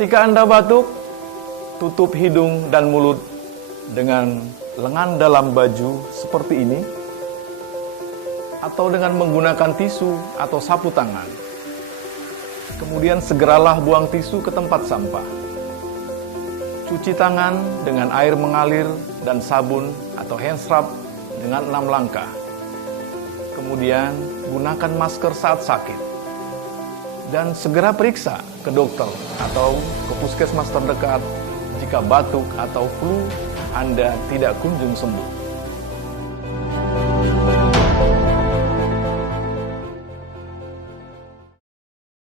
Ketika Anda batuk, tutup hidung dan mulut dengan lengan dalam baju seperti ini, atau dengan menggunakan tisu atau sapu tangan. Kemudian segeralah buang tisu ke tempat sampah. Cuci tangan dengan air mengalir dan sabun atau hand scrub dengan 6 langkah. Kemudian gunakan masker saat sakit. Dan segera periksa ke dokter atau ke puskesmas terdekat jika batuk atau flu Anda tidak kunjung sembuh.